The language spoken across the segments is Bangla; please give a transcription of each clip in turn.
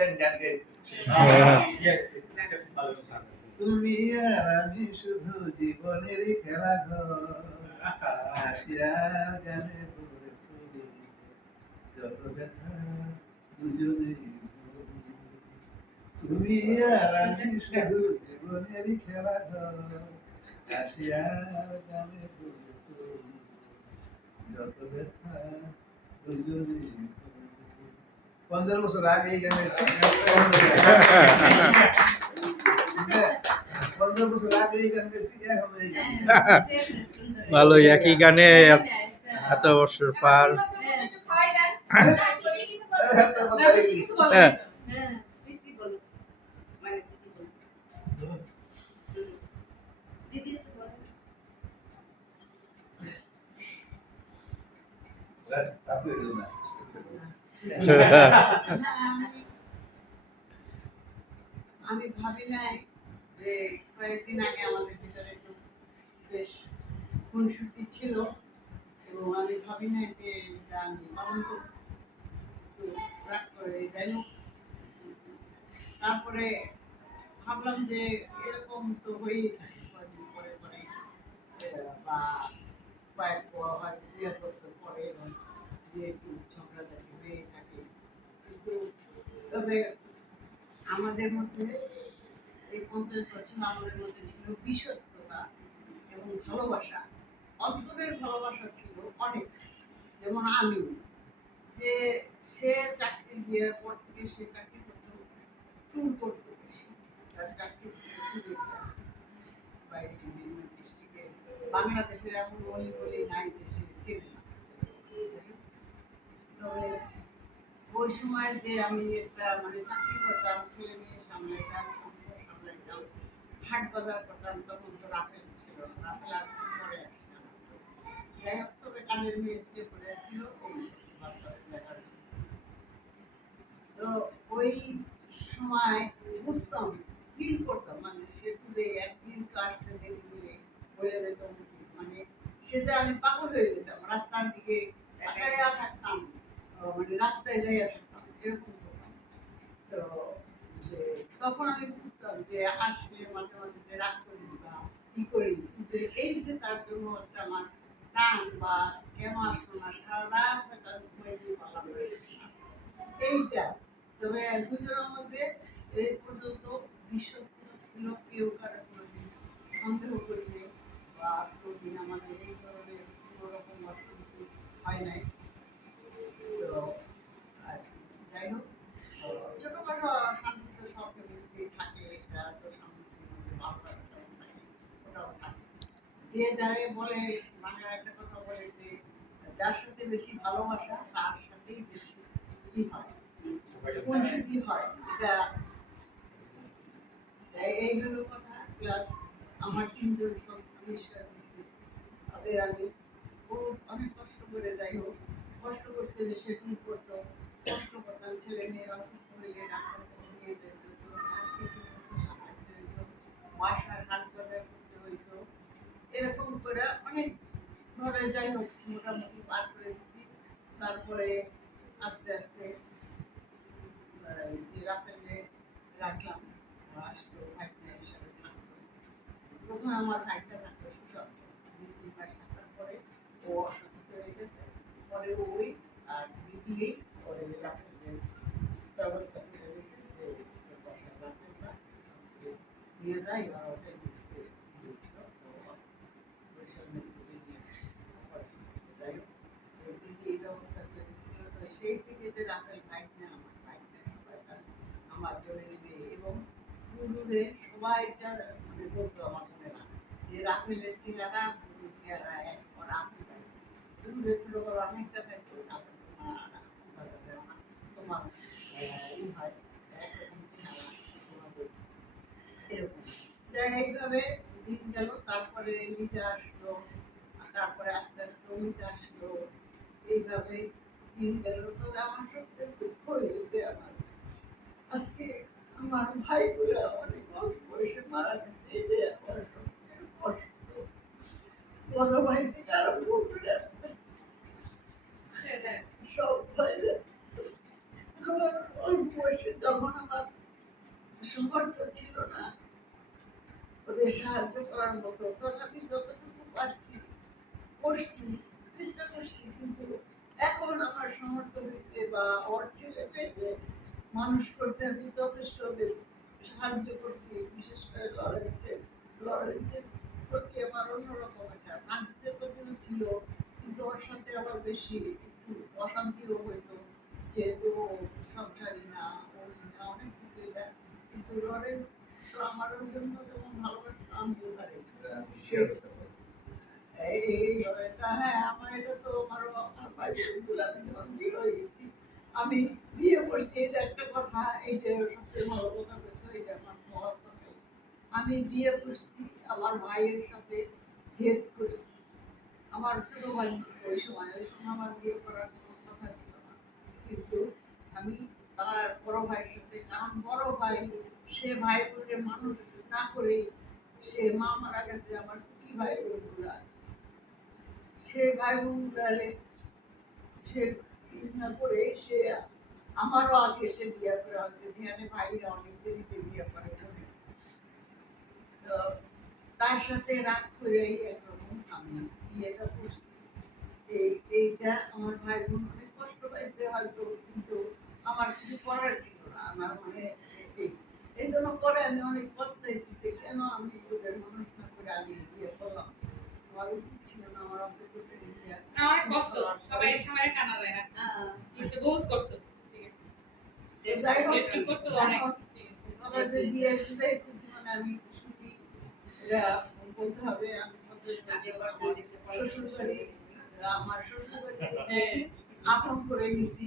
Yes। তুমি আর আমি শুধু জীবনেরই খেলা ঘর হাসিয়ার গানে যত ব্যথা দুজনেই তুমি আর আমি শুধু জীবনেরই খেলা ঘর গানে যত ব্যথা দুজনেই। পঞ্চাশ বছর আগে এখন ভালো একই গানে এত বছর পার। হ্যাঁ। আপনি না আমি- ভাবি নাই যে কয়েকদিন আগে আমাদের ভিতরে একটু বেশ খুনসুটি ছিল। এবং আমি ভাবি নাই যে আমি পালন করব। যাই তারপরে ভাবলাম যে এরকম তো হয়েই থাকে কয়েকদিন পরে পরে। বা কয়েক বছর পরে এরকম যে একটু হয়েই থাকে কিন্তু তবে আমাদের মধ্যে এই পঞ্চাশ বছর আমাদের মধ্যে ছিল বিশ্বস্ততা এবং ভালোবাসা অন্তরের ভালোবাসা ছিল অনেক যেমন আমি যে সে চাকরি বিয়ের পর থেকে সে চাকরি করতো ট্যুর করতো তার চাকরি ছিল বাইরে বিভিন্ন ডিস্ট্রিক্টে বাংলাদেশের এমন অলি গলি নাই যে সে চেনে না। তবে ওই সময় যে আমি একটা মানে চাকরি করতাম ছেলে মেয়ে সামলাইতাম সংসার সামলাইতাম হাট বাজার করতাম তখন তো রাফেল ছিল রাফেল আর পরে। যাই হোক তবে কাজের মেয়ে দিকে পড়ে ছিল। তো ওই সময় বুঝতাম ফিল করতাম মানে সে টুরে একদিন তো আসতে দেরি বলে যেত মানে সে যে আমি পাগল হয়ে যেতাম রাস্তার দিকে থাকতাম যে তখন আমি বুঝতাম যে আসলে মাঝে মাঝে যে রাগ করি বা কি করি, কিন্তু এই যে তার জন্য একটা আমার টান বা কেন আসলো সারা রাত আমি ঘুমিয়ে দিয়ে পারলাম এইটা। তবে দুজনের মধ্যে এই পর্যন্ত বিশ্বস্ততা ছিল, কেউ কারও কোনোদিন সন্দেহ করিনি বা কোনোদিন আমাদের এই ধরনের কোনো রকম অসুবিধা হয় নাই। সব যে যারে বলে বাংলা একটা কথা বলে যে যার সাথে বেশি ভালোবাসা তার সাথেই বেশি কি হয় খুনসুটি হয় এটা এই- হলো কথা প্লাস আমার তিনজন সন্তান ঈশ্বর তাদের আমি খুব অনেক কষ্ট করে যাই হোক করছে যে এরকম করে অনেক ভাবে যাই হোক, মোটামুটি পার করে দিচ্ছি তারপরে আস্তে আস্তে রাখলাম, আসলো হিসাবে প্রথমে আমার ভাইটা থাকল সুশান্ত। দুই তিন মাস থাকার পরে ও অসুস্থ হয়ে গেছে। পরে ওই আর দিদিই পরে রাফেলের ব্যবস্থা করে দিয়েছে যে তোর বাসায় রাফেলটা নিয়ে যায় আর হোটেল দিয়েছে দিয়েছিল তো বরিশাল মেডিকেলে নিয়ে আসছে। পরে যাই হোক ওই দিদি এই ব্যবস্থা করে দিয়েছিল তো সেই থেকে যে রাফেল ভাইট না আমার ভাইট না সবাই তার আমার বোনের মেয়ে এবং পুরুরে সবাই যা- মানে বলতো আমার বোনেরা যে রাফেলের চেহারা পুরো চেহারা এক ওরা আপনি ভাই পুরুরে ছোটবেলা অনেক জায়গায় তো রাফেল তোমার তোমার আহ, ই হয় এরকম যাই এইভাবে দিন গেল তারপরে লিজা আসলো তারপরে আস্তে আস্তে অমিতা আসলো এইভাবে দিন গেল। তবে আমার সবচেয়ে দুঃখ হইল আমার আজকে আমার ভাইগুলো অনেক অল্প বয়সে মারা গেছে এটাই আমার সবচেয়ে কষ্ট। বড় ভাই থেকে আরম্ভ করে সব ভাইরা আমার অল্প বয়সে তখন আমার সমর্থ ছিল না। ওদের সাহায্য করার মতো। তথাপি যতটুকু পারছি, করছি, চেষ্টা করছি, কিন্তু এখন আমার সমর্থ হয়েছে বা ওর ছেলে পেলে মানুষ করতে আমি যথেষ্ট সাহায্য করছি, বিশেষ করে লরেন্সের। লরেন্সের প্রতি আমার অন্যরকম একটা ফ্রান্সিসের প্রতিও ছিল, কিন্তু ওর সাথে আবার বেশি একটু অশান্তিও হইতো, যেহেতু আমি বিয়ে করছি এটা একটা কথা এইটা সবচেয়ে ভালো কথা বলছো এটা আমার হওয়ার কথা আমি বিয়ে করছি আমার ভাইয়ের সাথে জেদ করে আমার ছোট ভাই ওই সময় ওই সময় আমার বিয়ে করার কোনো কথা ছিল না। কিন্তু বড় ভাইয়ের সাথে কারণ বড় ভাই, সে ভাই বলে মানুষ না করে সে মা মারা গেছে, আমার কি ভাই সে ভাই সে না করে সে আমারও আগে সে বিয়ে করে হয়েছে, যেখানে ভাইরা অনেক দেরিতে বিয়ে করে। তো তার সাথে রাগ করে একরকম আমি বিয়েটা করছি এই, এইটা আমার ভাই বোন অনেক কষ্ট পাইতে হয়তো, কিন্তু আমার কিছু করার ছিল না আমার মানে এই জন্য পরে আমি অনেক পস্তাইছি যে কেন আমি ওদের মানুষ না করে আমি বিয়ে করলাম আমার উচিত ছিল না আমার অন্তত বিয়ে না, সবাই সবাই কানা যায় না বহুত করছ ঠিক আছে। তো যাই হোক যেটুকু অনেক এখন ঠিক আছে। কথা যে বিয়ে বিবাহিত জীবনে আমি সুখী। এটা বলতে হবে আমি পঞ্চাশ বছর শ্বশুর বাড়ি আমার শ্বশুর বাড়ি আপন করে নিছি।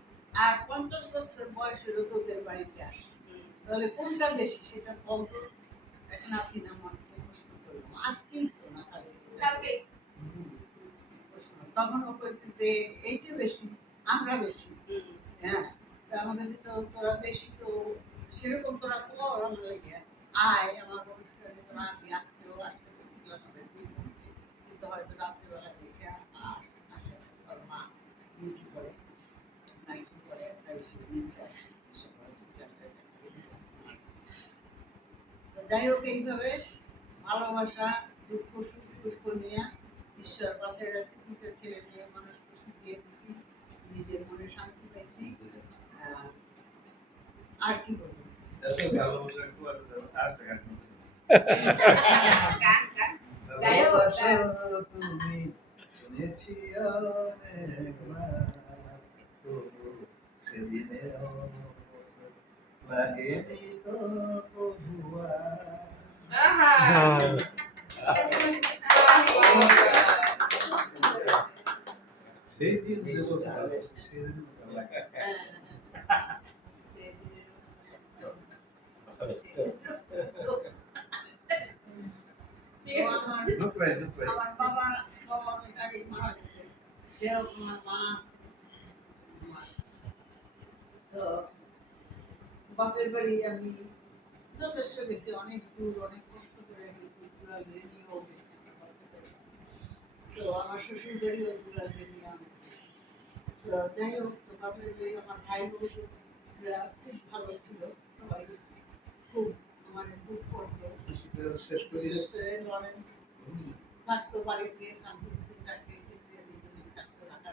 আর পঞ্চাশ বছর বয়স হলো তোদের বাড়িতে আসছি তাহলে কোনটা বেশি সেটা বলতো এখন আপনি না আমাকে প্রশ্ন করলাম আজকেই তো না কালকে। তখন ও যে এইটা বেশি আমরা বেশি হ্যাঁ তা আমার কাছে তো তোরা বেশি তো সেরকম তোরা কর আমার লেগে আয় আমার অনুষ্ঠানে তোরা আমি আজকেও আসতে দেখছিলাম আমাদের কিন্তু হয়তো রাত্রিবেলা দেখে আর মা ডিউটি করে নাইট করে একটা বেশি দিন চায় এসব হসপিটালে তো যাই হোক এইভাবে ভালোবাসা দুঃখ সুখ দুঃখ নিয়ে ঈশ্বর পাশে রেসিপিটা ছেলে মেয়ে মানুষ করছি দিয়ে দিছি নিজের মনে শান্তি পাইছি। আর কি বলব? কুয়াতে যাব আর একটা গান করতে পারছি। গান গান গায়ক, ভালোবাসা গায়ক। তুমি শুনেছি অনেকবার তবু সেদিনেও লাগেনি তো প্রভুয়া আহা সেই দিন দেব ভালোবাসি সেই দিন লাগে ঠিক আছে আমার দুঃখ পাই দুঃখ পাই আমার বাবা বাবা অনেক আগে মারা গেছে সেও আমার মা আছে আমার। তো বাপের বাড়ি আমি যথেষ্ট গেছি অনেক দূর অনেক কষ্ট করে গেছি নিয়েও। তো আমার শ্বশুর বাড়িও নিয়ে আমি তো যাই হোক তো বাপের বাড়ি আমার ভাই বোনরা খুব ভালো ছিল সবাই খুব মানে খুব করতো লরেন্স থাকতো বাড়িতে ফ্রান্সিসকে চাকরির ক্ষেত্রে থাকতো ঢাকা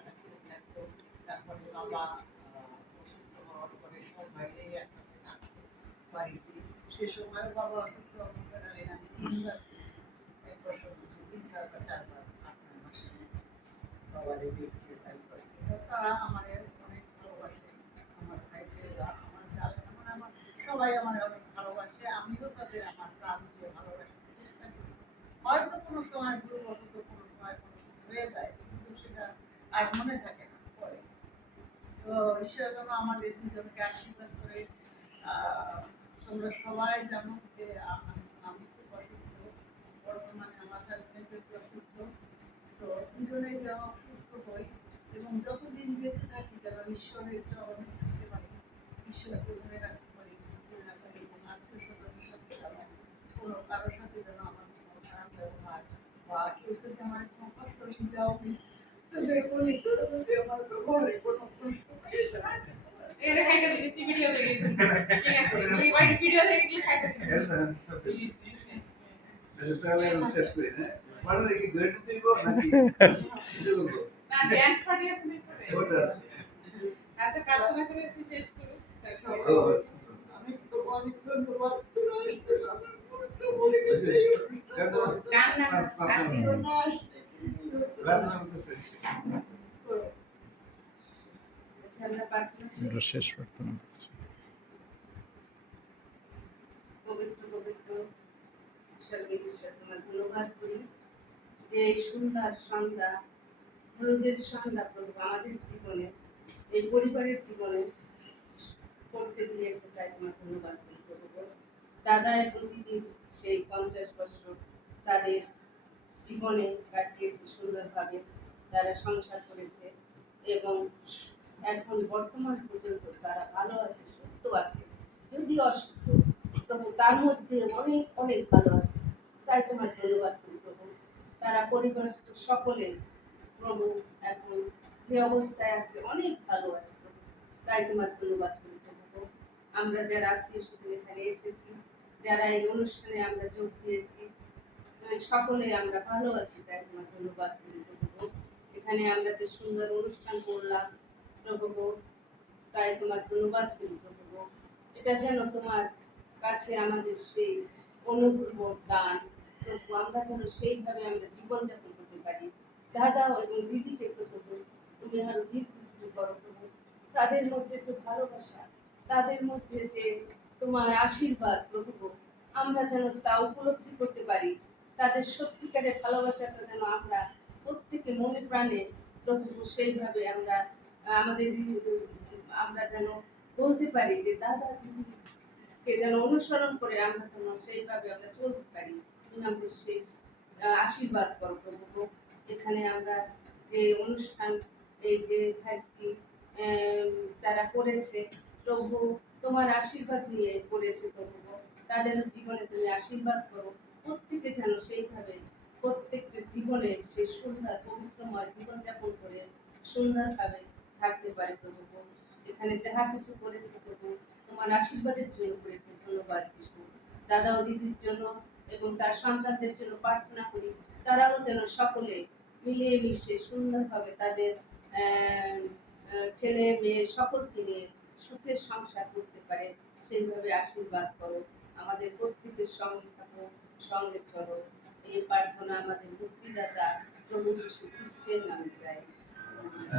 থাকতো তারপরে বাবা অসুস্থ হওয়ার পরে সব বাইরে বাড়িতে। সে সময় বাবা অসুস্থ অবস্থায় আমি তিনবার এক বছর তিনবার বা চারবার মাসের মধ্যে বাবারে দেখতে তাই করে। তারা আমার অনেক ভালোবাসে। আমার ভাইদেররা আমার যারা মানে আমার, সবাই আমার অনেক ভালোবাসে। আমিও তাদের আমার প্রাণ দিয়ে ভালোবাসার চেষ্টা করি। হয়তো কোনো সময় দুর্বশত কোনো সময় কোনো কিছু হয়ে যায়, কিন্তু সেটা আর মনে থাকে না, পরে। তো ঈশ্বর যেন আমাদের দুজনকে আশীর্বাদ করে তোমরা সবাই জানো যে আমি খুব অসুস্থ, বর্তমানে আমার হাজবেন্ড একটু অসুস্থ। তো দুজনেই যেন সুস্থ হই এবং যতদিন বেঁচে থাকি যেন ঈশ্বরের চরণে থাকতে পারি। ঈশ্বরকে মনে রাখতে পারি মনে পারি এবং আত্মীয় স্বজনের সাথে যেন কোনো কারোর সাথে যেন আমার কোনো খারাপ ব্যবহার বা কেউ যদি আমার কোনো কষ্ট দেওয়া করে যদি আমার ব্যবহারে কোনো কষ্ট পেয়ে যায় এটা খাইতে দিছি ভিডিও দেখে ঠিক আছে এই ওই ভিডিও দেখে গেলে খাইতে দিছি তাহলে আমি শেষ করি না পরে দেখি দুইটা তুইব নাকি এটা বলব না ড্যান্স পার্টি আছে না করে ওটা আছে আচ্ছা প্রার্থনা করেছি শেষ করো ও আমি তো অনেক ধন্যবাদ তোরা এসেছিস আমার মনটা ভরে গেছে গান না আসি না আসলে কিছুই হতো না। রাতে করতেছে আচ্ছা আমরা প্রার্থনা করি। আমরা শেষ প্রার্থনা করছি। পবিত্র পবিত্র তোমার ধন্যবাদ করি। যে সুন্দর সন্ধ্যা হলুদের সন্ধ্যা প্রভু আমাদের জীবনে এই পরিবারের জীবনে করতে দিয়েছে তাই তোমার ধন্যবাদ করি প্রভু। দাদা দিদির সেই পঞ্চাশ বছর তাদের জীবনে কাটিয়েছে সুন্দরভাবে। তারা সংসার করেছে এবং এখন বর্তমান পর্যন্ত তারা ভালো আছে সুস্থ আছে যদি অসুস্থ প্রভু তার মধ্যে অনেক অনেক ভালো আছে। তাই তোমার ধন্যবাদ প্রভু। তারা পরিবারস্থ সকলে প্রভু এখন যে অবস্থায় আছে অনেক ভালো আছে প্রভু। তাই তোমার ধন্যবাদ প্রভু। আমরা যারা আত্মীয় স্বজন এখানে এসেছি যারা এই অনুষ্ঠানে আমরা যোগ দিয়েছি আহ, সকলে আমরা ভালো আছি তাই তোমার ধন্যবাদ প্রভু। এখানে আমরা যে সুন্দর অনুষ্ঠান করলাম প্রভু তাই তোমার ধন্যবাদ করি প্রভু এটা যেন তোমার কাছে আমাদের সেই অনুগ্রহ, দান, প্রভু, আমরা যেন সেইভাবে আমরা জীবনযাপন করতে পারি। দাদা এবং দিদিকে প্রভু, তুমি আরও দীর্ঘজীবী করো প্রভু। তাদের মধ্যে যে ভালোবাসা, তাদের মধ্যে যে তোমার আশীর্বাদ প্রভু, আমরা যেন তা উপলব্ধি করতে পারি। তাদের সত্যিকারের ভালোবাসাটা যেন আমরা প্রত্যেকে মনে প্রাণে প্রভু, সেইভাবে আমরা আমাদের আমরা যেন বলতে পারি যে দাদা কে যেন অনুসরণ করে আমরা যেন সেইভাবে আমরা চলতে পারি। আমাদের আহ, আশীর্বাদ করো প্রভু। এখানে আমরা যে অনুষ্ঠান এই যে ভাইস্তি তারা করেছে প্রভু তোমার আশীর্বাদ নিয়ে করেছে প্রভু। তাদের জীবনে তুমি আশীর্বাদ করো। প্রত্যেকে যেন সেইভাবে প্রত্যেকটা জীবনে সেই সুন্দর পবিত্রময় জীবনযাপন করে সুন্দরভাবে থাকতে পারে প্রভু। এখানে যাহা কিছু করেছে প্রভু, তোমার আশীর্বাদের জন্য করেছে। ধন্যবাদ যিশু। দাদা ও দিদির জন্য এবং তার সন্তানদের জন্য প্রার্থনা করি। তারাও যেন সকলে মিলিয়ে মিশে সুন্দরভাবে তাদের ছেলে, মেয়ে সকলকে নিয়ে সুখের সংসার করতে পারে। সেইভাবে আশীর্বাদ করো। আমাদের প্রত্যেকের সঙ্গে থাকো, সঙ্গে চলো। এই প্রার্থনা আমাদের মুক্তিদাতা প্রভু যীশু খ্রিস্টের নামে চাই।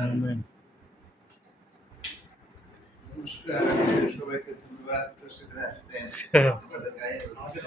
আমেন। নমস্কার সবাইকে ধন্যবাদ কষ্ট করে আসছেন আমাদের গায়ে আমাদের